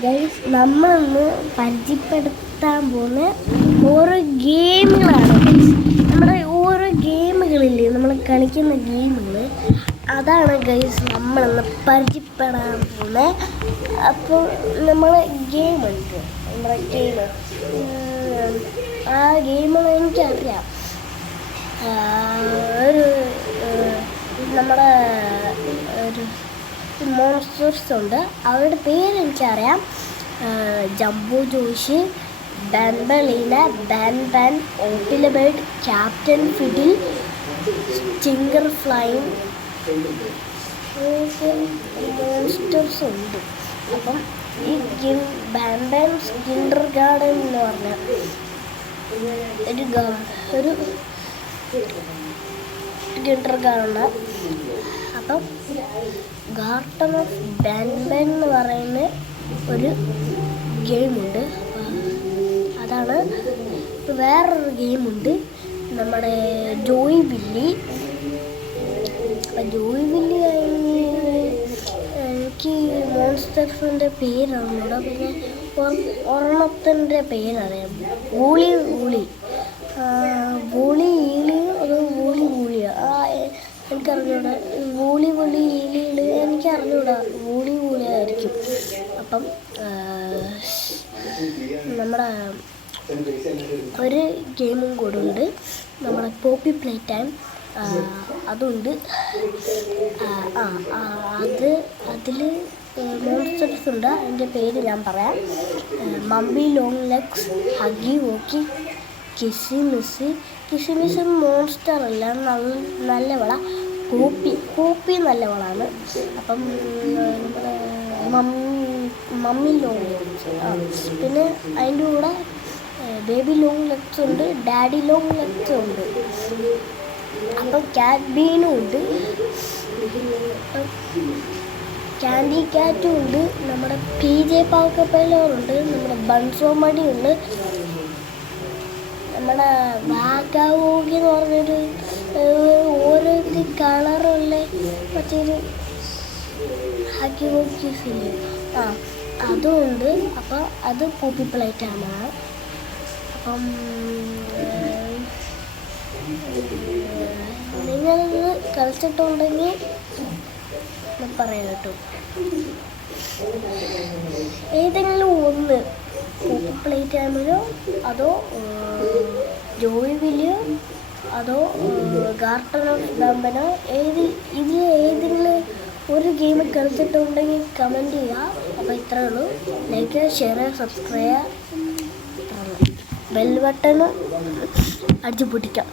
Guys, നമ്മളിന്ന് പരിചയപ്പെടുത്താൻ പോകുന്ന ഓരോ ഗെയിമുകളാണ് ഗൈസ്. നമ്മുടെ ഓരോ ഗെയിമുകളില്ലേ, നമ്മൾ കളിക്കുന്ന ഗെയിമുകൾ, അതാണ് ഗൈസ് നമ്മളിന്ന് പരിചയപ്പെടാൻ പോകുന്നത്. അപ്പോൾ നമ്മൾ ഗെയിമുണ്ട്, നമ്മുടെ ഗെയിം, ആ ഗെയിമുകൾ എനിക്കറിയാം. ഒരു നമ്മുടെ ഒരു മോൺസ്റ്റേഴ്സ് ഉണ്ട്, അവരുടെ പേര് എനിക്കറിയാം. ജംബോ ജോഷ്, ബെൻബലീന, ബാൻ, ഓട്ടിലബേർഡ്, Captain Fiddle, Stinger Flynn, monsters ഉണ്ട്. അപ്പം ഈ ബാൻ കിൻഡർ ഗാർഡൻ എന്ന് പറഞ്ഞ ഒരു കിൻഡർ ഗാർഡൻ. അപ്പം ഗാർഡൻ ഓഫ് ബാൻ എന്ന് പറയുന്ന ഒരു ഗെയിമുണ്ട്. അതാണ്. വേറൊരു ഗെയിമുണ്ട്, നമ്മുടെ ജോയ് വില്ലി. അപ്പം ജോയ് വില്ലി എനിക്ക് മോൺസ്റ്റേഴ്സിൻ്റെ പേരറിഞ്ഞൂടാ, പിന്നെ ഒരെണ്ണത്തിൻ്റെ പേരറിയാം, വൂളി ഈളി, അതോ വൂളിയാ, എനിക്കറിഞ്ഞൂടാ. വൂളി ഈളിയില് എനിക്കറിഞ്ഞൂടാ, വൂളിയായിരിക്കും. അപ്പം നമ്മുടെ ഒരു ഗെയിമും കൂടെ ഉണ്ട്, നമ്മുടെ പോപ്പി പ്ലേ ടൈം, അതുണ്ട്. അതിൽ മോൺസ്റ്റേഴ്സ് ഉണ്ട്. അതിൻ്റെ പേര് ഞാൻ പറയാം. Mommy long legs, Huggy Wuggy, Kissy Missy monster അല്ല, നല്ലവള. പോപ്പി നല്ലവളാണ്. അപ്പം നമ്മുടെ മമ്മി ലോങ് ലെഗ്സ്, പിന്നെ അതിൻ്റെ കൂടെ ബേബി ലോങ് ലെഗ്സ് ഉണ്ട്, ഡാഡി ലോങ് ലെഗ്സ് ഉണ്ട്. അപ്പം ക്യാറ്റ് ബീനും ഉണ്ട്, ക്യാൻഡി ക്യാറ്റും ഉണ്ട്, നമ്മുടെ PJ പാക്കപ്പയിലുണ്ട്, നമ്മുടെ ബൺസോമടി ഉണ്ട്, നമ്മുടെ വാഗാവോഗി എന്ന് പറഞ്ഞൊരു ഓരോ കളറുള്ള മറ്റൊരു ഹാക്കി വോക്കീസില്ലേ, അതും ഉണ്ട്. അപ്പം അത് പോപ്പി പ്ലേറ്റാണ്. അപ്പം നിങ്ങളിത് കളിച്ചിട്ടുണ്ടെങ്കിൽ പറയാം കേട്ടോ. ഏതെങ്കിലും ഒന്ന് പോപ്പി പ്ലേ ടൈമിലോ, അതോ ജോയ് വില്ലിയോ, അതോ ഗാർഡൻ ഓഫ് ബാമ്പനോ, ഏതെങ്കിലും ഒരു ഗെയിം കളിച്ചിട്ടുണ്ടെങ്കിൽ കമൻറ്റ് ചെയ്യുക. അപ്പോൾ ഇത്രയേ ഉള്ളൂ. Like, share, subscribe, bell button അടിച്ചു പൊട്ടിക്കാം.